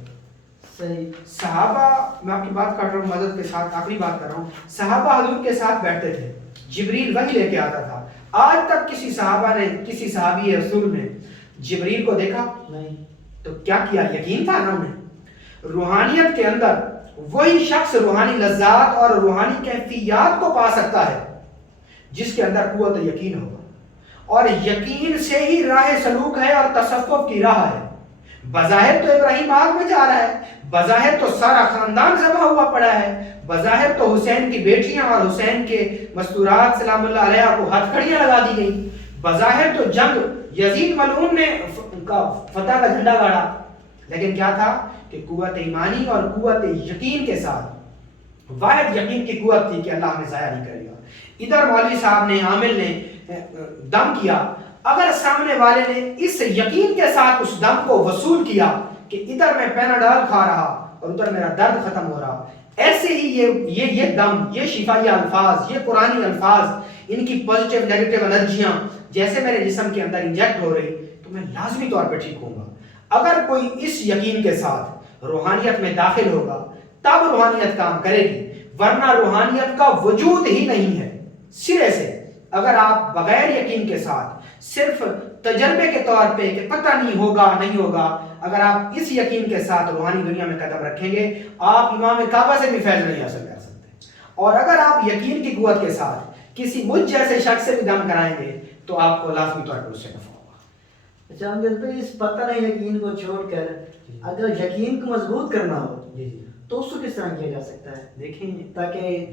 صحیح۔ صحابہ، میں آپ کی بات کر رہا ہوں مدد کے ساتھ، آخری بات کر رہا ہوں، صحابہ حضور کے ساتھ بیٹھتے تھے، جبریل وحی لے کے آتا تھا۔ آج تک کسی صحابہ نے، کسی صحابی رسول نے جبریل کو دیکھا نہیں، تو کیا کیا؟ یقین تھا نا انہیں۔ روحانیت کے اندر وہی شخص روحانی لذات اور روحانی کیفیات کو پا سکتا ہے جس کے اندر قوت یقین ہوگا، اور یقین سے ہی راہ سلوک ہے اور تصوف کی راہ ہے۔ بظاہر تو ابراہیم آگ میں جا رہا ہے، بظاہر تو سارا خاندان ذبح ہوا پڑا ہے، بظاہر تو حسین کی بیٹیاں اور حسین کے مستورات سلام اللہ علیہ کو ہتھ کڑیاں لگا دی گئی، بظاہر تو جنگ یزید ملعون نے فتح کا جھنڈا گاڑا، لیکن کیا تھا کہ قوت ایمانی اور قوت یقین کے ساتھ واحد یقین کی قوت تھی کہ اللہ ہمیں ضائع نہیں کرے گا۔ ادھر مولوی صاحب نے عامل نے دم کیا، اگر سامنے والے نے اس یقین کے ساتھ اس دم کو وصول کیا کہ ادھر میں پیناڈول کھا رہا اور ادھر میرا درد ختم ہو رہا، ایسے ہی یہ دم، یہ شفائی الفاظ، یہ قرآنی الفاظ، ان کی پازیٹیو نیگیٹو انرجیاں جیسے میرے جسم کے اندر انجیکٹ ہو رہی تو میں لازمی طور پہ ٹھیک ہوں گا۔ اگر کوئی اس یقین کے ساتھ روحانیت میں داخل ہوگا تب روحانیت کام کرے گی، ورنہ روحانیت کا وجود ہی نہیں ہے سرے سے۔ اگر آپ بغیر یقین کے ساتھ صرف تجربے کے طور پہ کہ پتہ نہیں ہوگا نہیں ہوگا، اگر آپ اس یقین کے ساتھ روحانی دنیا میں قدم رکھیں گے آپ امام کعبہ سے بھی فیض نہیں حاصل کر سکتے، اور اگر آپ یقین کی قوت کے ساتھ کسی مجھ جیسے شخص سے بھی دم کرائیں گے تو آپ کو لازمی طور پر اس سے نفع ہوگا۔ اچھا امجد بھائی، اس پتہ نہیں یقین کو چھوڑ کر اگر یقین کو مضبوط کرنا ہو تو اس کو کس طرح کیا جا سکتا ہے؟ دیکھیں تاکہ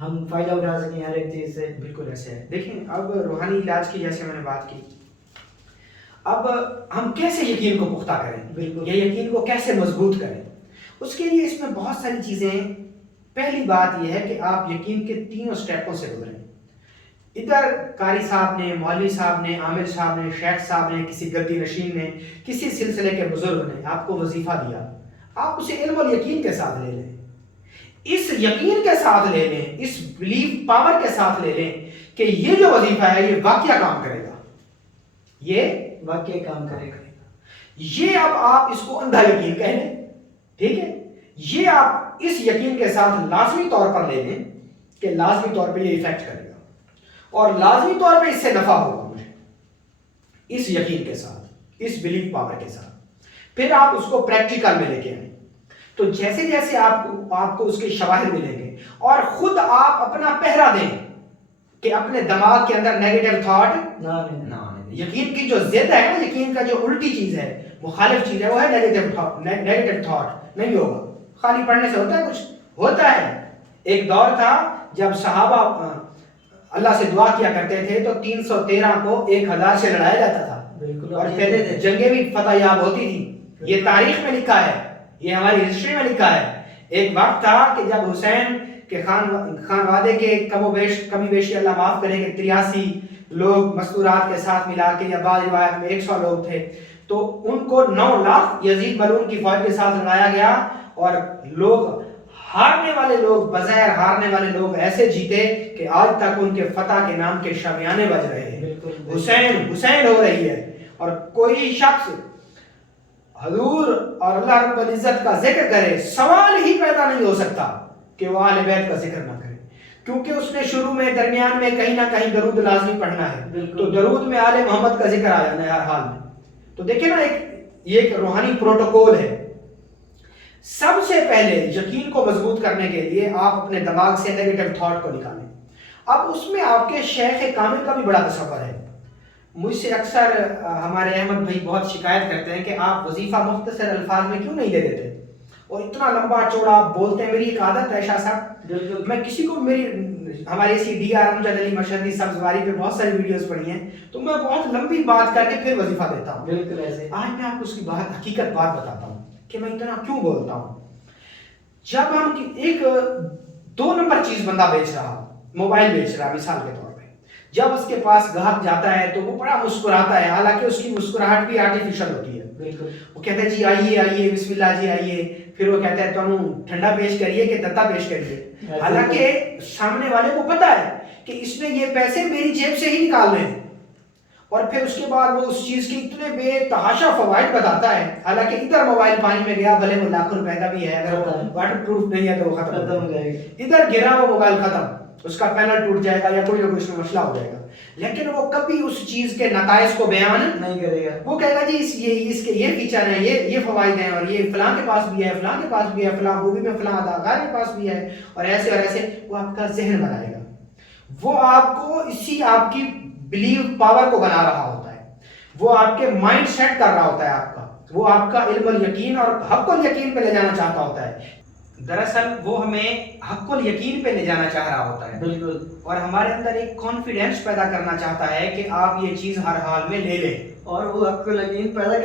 ہم فائدہ اٹھا سکیں ہر ایک چیز سے۔ بالکل ایسے ہے۔ دیکھیں اب روحانی علاج کی جیسے میں نے بات کی، اب ہم کیسے یقین کو پختہ کریں یا یقین کو کیسے مضبوط کریں، اس کے لیے اس میں بہت ساری چیزیں۔ پہلی بات یہ ہے کہ آپ یقین کے تینوں سٹیپوں سے گزریں۔ ادھر قاری صاحب نے، مولوی صاحب نے، عامر صاحب نے، شیخ صاحب نے، کسی گدی نشین نے، کسی سلسلے کے بزرگ نے آپ کو وظیفہ دیا، آپ اسے علم اور یقین کے ساتھ لے لیں، اس یقین کے ساتھ لے لیں، اس بلیف پاور کے ساتھ لے لیں کہ یہ جو وظیفہ ہے یہ واقعہ کام کرے گا، یہ واقعی کام کرے گا۔ یہ اب آپ اس کو اندھا یقین کہہ لیں، ٹھیک ہے، یہ آپ اس یقین کے ساتھ لازمی طور پر لے لیں کہ لازمی طور پہ یہ ایفیکٹ کرے گا اور لازمی طور پہ اس سے نفع ہوگا مجھے، اس یقین کے ساتھ، اس بلیف پاور کے ساتھ۔ پھر آپ اس کو پریکٹیکل میں لے کے آئیں تو جیسے جیسے آپ کو اس کے شواہد ملیں گے اور خود آپ اپنا پہرا دیں کہ اپنے دماغ کے اندر نیگیٹو تھاٹ نہ آنے دیں۔ یقین کی جو ضد ہے نا، یقین کا جو الٹی چیز ہے، مخالف چیز ہے، وہ ہے نیگیٹو تھاٹ۔ نہیں ہوگا، خالی پڑھنے سے ہوتا ہے کچھ؟ ہوتا ہے۔ ایک دور تھا جب صحابہ اللہ سے دعا کیا کرتے تھے تو 313 کو 1000 سے لڑایا جاتا تھا اور پھر جنگیں بھی فتح یاب ہوتی تھی۔ یہ تاریخ میں لکھا ہے، یہ ہماری ہسٹری میں لکھا ہے۔ ایک وقت تھا کہ جب حسین کے خانوادے کے کمی بیشی اللہ معاف کرے کہ 83 لوگ مستورات کے ساتھ ملا کے، یا بعض روایت میں 100 لوگ تھے، تو ان کو 9 لاکھ یزید ملعون کی فوج کے ساتھ لڑایا گیا، اور لوگ ہارنے والے لوگ، بظاہر ہارنے والے لوگ ایسے جیتے کہ آج تک ان کے فتح کے نام کے شامیانے بج رہے ہیں، حسین حسین ہو رہی ہے، اور کوئی شخص حضور اور اللہ رب العزت کا ذکر کرے سوال ہی پیدا نہیں ہو سکتا کہ وہ اہل بیت کا ذکر نہ کرے، کیونکہ اس نے شروع میں، درمیان میں کہیں نہ کہیں درود لازمی پڑھنا ہے، تو درود میں آل محمد کا ذکر آ جانا ہے ہر حال میں۔ تو دیکھیں نا، یہ ایک روحانی پروٹوکول ہے۔ سب سے پہلے یقین کو مضبوط کرنے کے لیے آپ اپنے دماغ سے نیگیٹو تھاٹ کو نکالیں۔ اب اس میں آپ کے شیخ کامل کا بھی بڑا تصور ہے۔ مجھ سے اکثر ہمارے احمد بھائی بہت شکایت کرتے ہیں کہ آپ وظیفہ مختصر الفاظ میں کیوں نہیں لے دیتے اور اتنا لمبا چوڑا آپ بولتے ہیں۔ میری ایک عادت ہے شاہ صاحب، میں کسی کو، ہمارے اسی ڈی آر امجد علی مشہدی سبزواری پہ بہت ساری ویڈیوز پڑھی ہیں، تو میں بہت لمبی بات کر کے پھر وظیفہ دیتا ہوں۔ بالکل ایسے آج میں آپ کو اس کی حقیقت بات بتاتا ہوں کہ میں اتنا کیوں بولتا ہوں۔ جب ہم ایک 2 نمبر چیز بندہ بیچ رہا، موبائل بیچ رہا مثال کے طور پہ، جب اس کے پاس گاہک جاتا ہے تو وہ بڑا مسکراتا ہے، حالانکہ اس کی مسکراہٹ بھی آرٹیفیشل ہوتی ہے۔ وہ کہتا ہے جی آئیے آئیے، بسم اللہ جی آئیے، پھر وہ کہتا ہے تو ٹھنڈا پیش کریے کہ تتا پیش کریے، حالانکہ سامنے والے کو پتا ہے کہ اس نے یہ پیسے میری جیب سے ہی نکالنے ہیں، اور پھر اس کے بعد وہ اس چیز کی اتنے بے تحاشا فوائد بتاتا ہے، حالانکہ ادھر موبائل پانی میں گیا، بھلے وہ لاکھوں روپے کا بھی ہے، اگر وہ واٹر پروف نہیں ہے تو وہ ختم ہو جائے گا، ادھر گرا وہ موبائل ختم۔ اس کا پینل ٹوٹ جائے گا یا کوئی نہ کوئی اس میں مسئلہ ہو جائے گا، لیکن وہ کبھی اس چیز کے نتائج کو بیان نہیں کرے گا. وہ کہے گا جی اس کے یہ فیچر ہیں، یہ فوائد ہیں، اور یہ فلاں کے پاس بھی ہے، فلاں کے پاس بھی ہے، فلاں مووی میں فلاں اداکار کے پاس بھی ہے، اور ایسے وہ آپ کا ذہن بنائے گا. وہ آپ کو اسی آپ کی بلیو پاور کو بنا رہا ہوتا ہے، وہ آپ کے مائنڈ سیٹ کر رہا ہوتا ہے آپ کا، وہ آپ کا علم الیقین اور حق الیقین پہ لے جانا چاہتا ہوتا ہے. دراصل وہ ہمیں حق الیقین پہ لے جانا چاہ رہا ہوتا ہے. بالکل. اور ہمارے اندر ایک کانفیڈینس پیدا کرنا چاہتا ہے کہ آپ یہ چیز ہر حال میں لے لیں، اور وہ حق الیقین پیدا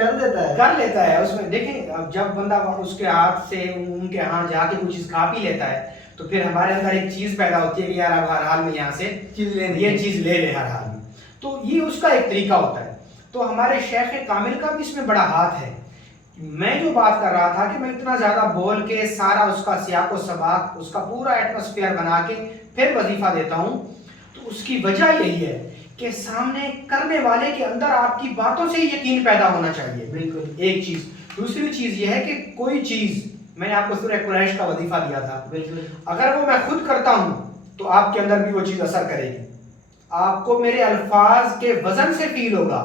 کر لیتا ہے. اس میں دیکھیں اب جب بندہ اس کے ہاتھ سے ان کے ہاں جا کے کوئی چیز کھا پی لیتا ہے تو پھر ہمارے اندر ایک چیز پیدا ہوتی ہے کہ یار اب ہر حال میں یہاں سے یہ چیز لے لے ہر حال میں. تو یہ اس کا ایک طریقہ ہوتا ہے. تو ہمارے شیخ کامل کا بھی اس میں بڑا ہاتھ ہے. میں جو بات کر رہا تھا کہ میں اتنا زیادہ بول کے سارا اس کا سیاق و سباق، اس کا پورا ایٹماسفیئر بنا کے پھر وظیفہ دیتا ہوں، تو اس کی وجہ یہی ہے کہ سامنے کرنے والے کے اندر آپ کی باتوں سے یقین پیدا ہونا چاہیے. بالکل. ایک چیز. دوسری چیز یہ ہے کہ کوئی چیز، میں نے آپ کو سورہ قریش کا وظیفہ دیا تھا، بالکل. اگر وہ میں خود کرتا ہوں تو آپ کے اندر بھی وہ چیز اثر کرے گی. آپ کو میرے الفاظ کے وزن سے فیل ہوگا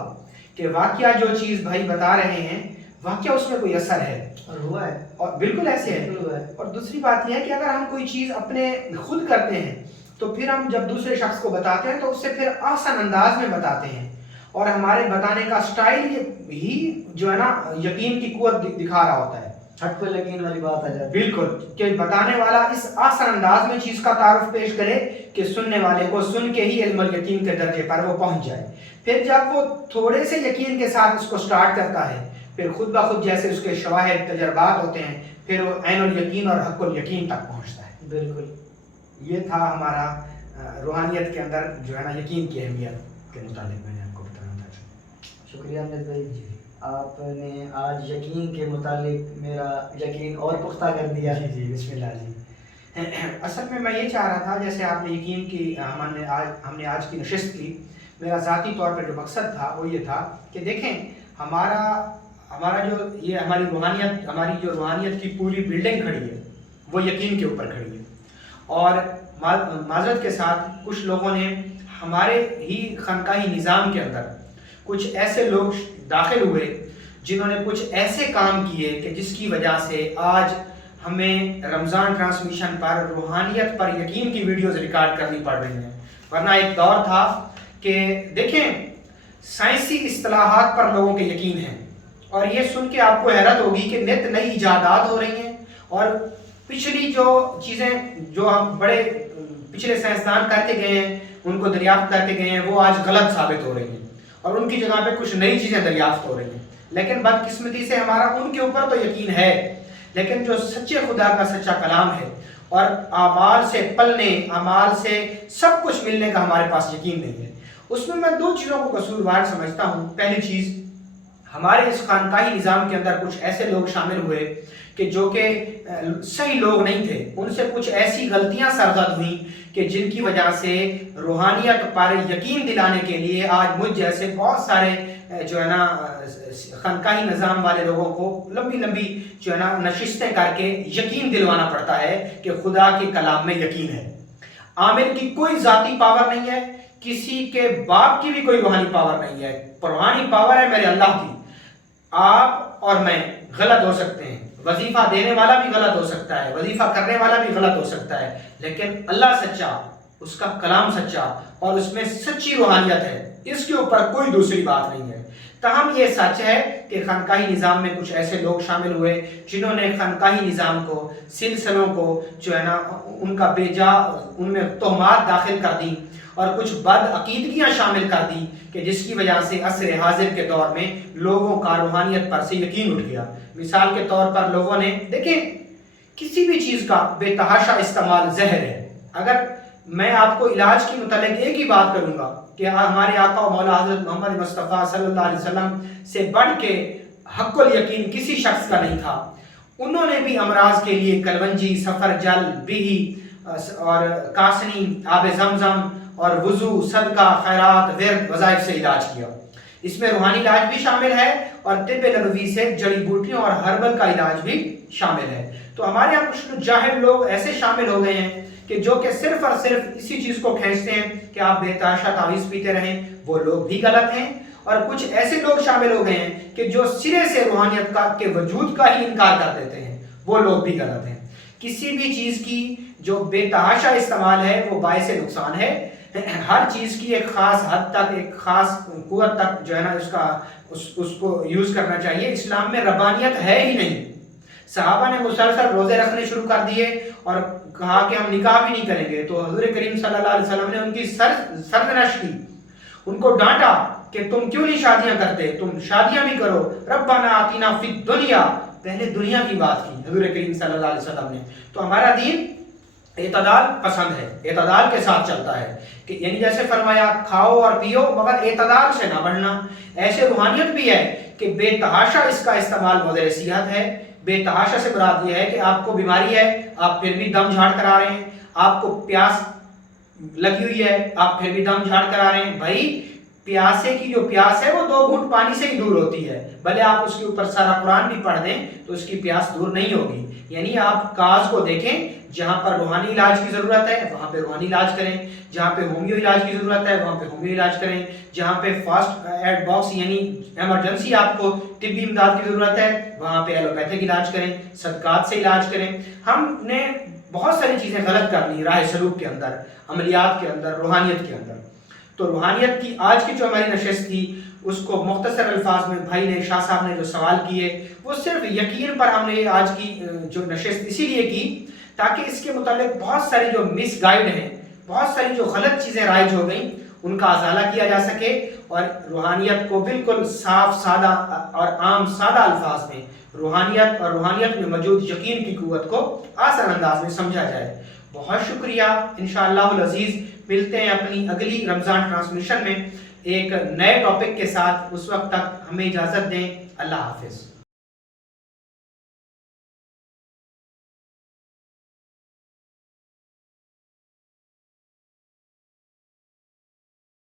کہ واقعہ جو چیز بھائی بتا رہے ہیں واقعہ اس میں کوئی اثر ہے، اور ہوا ہے. اور بالکل ایسے ہے. اور دوسری بات یہ ہے کہ اگر ہم کوئی چیز اپنے خود کرتے ہیں تو پھر ہم جب دوسرے شخص کو بتاتے ہیں تو اس سے پھر آسان انداز میں بتاتے ہیں، اور ہمارے بتانے کا سٹائل ہی جو ہے نا یقین کی قوت دکھا رہا ہوتا ہے. حق الیقین والی بات آ جاتی ہے. بالکل، کہ بتانے والا اس آسان انداز میں چیز کا تعارف پیش کرے کہ سننے والے کو سن کے ہی علم الیقین کے درجے پر وہ پہنچ جائے. پھر جب وہ تھوڑے سے یقین کے ساتھ اس کو سٹارٹ کرتا ہے، پھر خود بخود جیسے اس کے شواہد تجربات ہوتے ہیں، پھر وہ عین الیقین اور حق الیقین تک پہنچتا ہے. بالکل. یہ تھا ہمارا روحانیت کے اندر جو ہے نا یقین کی اہمیت کے متعلق میں نے آپ کو بتانا تھا. شکریہ امجد بھائی، آپ نے آج یقین کے متعلق میرا یقین اور پختہ کر دیا. جی بسم اللہ جی. اصل میں یہ چاہ رہا تھا، جیسے آپ نے یقین کی ہم نے آج کی نشست کی، میرا ذاتی طور پہ جو مقصد تھا وہ یہ تھا کہ دیکھیں ہمارا جو یہ ہماری جو روحانیت کی پوری بلڈنگ کھڑی ہے وہ یقین کے اوپر کھڑی ہے. اور معذرت کے ساتھ کچھ لوگوں نے ہمارے ہی خانقاہی نظام کے اندر کچھ ایسے لوگ داخل ہوئے جنہوں نے کچھ ایسے کام کیے کہ جس کی وجہ سے آج ہمیں رمضان ٹرانسمیشن پر روحانیت پر یقین کی ویڈیوز ریکارڈ کرنی پڑ رہی ہیں. ورنہ ایک دور تھا کہ دیکھیں سائنسی اصطلاحات پر لوگوں کے یقین ہیں، اور یہ سن کے آپ کو حیرت ہوگی کہ نت نئی ایجادات ہو رہی ہیں، اور پچھلی جو چیزیں جو ہم بڑے پچھلے سائنسدان کر کے گئے ہیں، ان کو دریافت کر کے گئے ہیں، وہ آج غلط ثابت ہو رہی ہیں، اور ان کی جگہ پہ کچھ نئی چیزیں دریافت ہو رہی ہیں. لیکن بدقسمتی سے ہمارا ان کے اوپر تو یقین ہے، لیکن جو سچے خدا کا سچا کلام ہے اور اعمال سے پلنے، اعمال سے سب کچھ ملنے کا ہمارے پاس یقین نہیں ہے. اس میں دو چیزوں کو قصوروار سمجھتا ہوں. پہلی چیز، ہمارے اس خانقاہی نظام کے اندر کچھ ایسے لوگ شامل ہوئے کہ جو کہ صحیح لوگ نہیں تھے، ان سے کچھ ایسی غلطیاں سرزد ہوئیں کہ جن کی وجہ سے روحانیت پر یقین دلانے کے لیے آج مجھ جیسے بہت سارے جو ہے نا خانقاہی نظام والے لوگوں کو لمبی جو ہے نا نشستیں کر کے یقین دلوانا پڑتا ہے کہ خدا کے کلام میں یقین ہے. عامر کی کوئی ذاتی پاور نہیں ہے، کسی کے باپ کی بھی کوئی روحانی پاور نہیں ہے. روحانی پاور ہے میرے اللہ کی. آپ اور میں غلط ہو سکتے ہیں، وظیفہ دینے والا بھی غلط ہو سکتا ہے، وظیفہ کرنے والا بھی غلط ہو سکتا ہے، لیکن اللہ سچا، اس کا کلام سچا، اور اس میں سچی روحانیت ہے. اس کے اوپر کوئی دوسری بات نہیں ہے. تاہم یہ سچ ہے کہ خانقاہی نظام میں کچھ ایسے لوگ شامل ہوئے جنہوں نے خانقاہی نظام کو، سلسلوں کو جو ہے نا ان کا بیجا ان میں تہمات داخل کر دی، اور کچھ بد عقیدگیاں شامل کر دی کہ جس کی وجہ سے عصر حاضر کے دور میں لوگوں کا روحانیت پر سے یقین اٹھ گیا. مثال کے طور پر لوگوں نے دیکھیں کسی بھی چیز کا بے تحاشا استعمال زہر ہے. اگر میں آپ کو علاج کی متعلق ایک ہی بات کروں گا کہ ہمارے آقا و مولا حضرت محمد مصطفیٰ صلی اللہ علیہ وسلم سے بڑھ کے حق الیقین کسی شخص کا نہیں تھا. انہوں نے بھی امراض کے لیے کلونجی، سفر جل، بیہی اور کاسنی، آب زمزم اور وضو، صدقہ، خیرات، ورد، وظائف سے علاج کیا. اس میں روحانی علاج بھی شامل ہے اور طب نبوی سے جڑی بوٹیوں اور ہربل کا علاج بھی شامل ہے. تو ہمارے یہاں کچھ جاہل لوگ ایسے شامل ہو گئے ہیں کہ جو کہ صرف اور صرف اسی چیز کو کھینچتے ہیں کہ آپ بے تحاشا تعویذ پیتے رہیں، وہ لوگ بھی غلط ہیں۔ اور کچھ ایسے لوگ شامل ہو گئے ہیں کہ جو سرے سے روحانیت کا کے وجود کا ہی انکار کر دیتے ہیں، وہ لوگ بھی غلط ہیں۔ کسی بھی چیز کی جو بے تحاشا استعمال ہے وہ باعث نقصان ہے۔ ہر چیز کی ایک خاص حد تک، ایک خاص قوت تک جو ہے نا اس کو یوز کرنا چاہیے۔ اسلام میں ربانیت ہے ہی نہیں۔ صحابہ نے مسلسل روزے رکھنے شروع کر دیے اور کہا کہ ہم نکاح بھی نہیں کریں گے، تو حضور کریم صلی اللہ علیہ وسلم نے ان کی سرزنش کی، ان کو ڈانٹا کہ تم کیوں نہیں شادیاں کرتے، تم شادیاں بھی کرو۔ ربنا آتینا فی الدنیا، پہلے دنیا کی بات کی حضور کریم صلی اللہ علیہ وسلم نے۔ تو ہمارا دین اعتدال پسند ہے، اعتدال کے ساتھ چلتا ہے، کہ یعنی جیسے فرمایا کھاؤ اور پیو مگر اعتدال سے نہ بڑھنا۔ ایسے روحانیت بھی ہے کہ بے تحاشا اس کا استعمال مضر صحت ہے۔ بے تحاشا سے مراد یہ ہے کہ آپ کو بیماری ہے، آپ پھر بھی دم جھاڑ کر آ رہے ہیں، آپ کو پیاس لگی ہوئی ہے، آپ پھر بھی دم جھاڑ کر آ رہے ہیں۔ بھائی پیاسے کی جو پیاس ہے وہ 2 گھونٹ پانی سے ہی دور ہوتی ہے، بھلے آپ اس کے اوپر سارا قرآن بھی پڑھ دیں تو اس کی پیاس دور نہیں ہوگی۔ یعنی آپ کاز کو دیکھیں، جہاں پر روحانی علاج کی ضرورت ہے وہاں پہ روحانی علاج کریں، جہاں پہ ہومیو علاج کی ضرورت ہے وہاں پہ ہومیو علاج کریں، جہاں پہ فاسٹ ایڈ باکس یعنی ایمرجنسی آپ کو طبی امداد کی ضرورت ہے وہاں پہ ایلوپیتھک علاج کریں، صدقات سے علاج کریں۔ ہم نے بہت ساری چیزیں غلط کر لی راہ سلوک کے اندر، عملیات کے اندر، روحانیت کے اندر۔ تو روحانیت کی آج کی جو ہماری نشست تھی اس کو مختصر الفاظ میں بھائی نے، شاہ صاحب نے جو سوال کیے وہ صرف یقین پر ہم نے آج کی جو نشست اسی لیے کی تاکہ اس کے متعلق بہت ساری جو مس گائیڈ ہیں، بہت ساری جو غلط چیزیں رائج ہو گئیں ان کا ازالہ کیا جا سکے، اور روحانیت کو بالکل صاف سادہ اور عام سادہ الفاظ میں روحانیت اور روحانیت میں موجود یقین کی قوت کو آسان انداز میں سمجھا جائے۔ بہت شکریہ۔ انشاءاللہ العزیز ملتے ہیں اپنی اگلی رمضان ٹرانسمیشن میں ایک نئے ٹاپک کے ساتھ۔ اس وقت تک ہمیں اجازت دیں۔ اللہ حافظ۔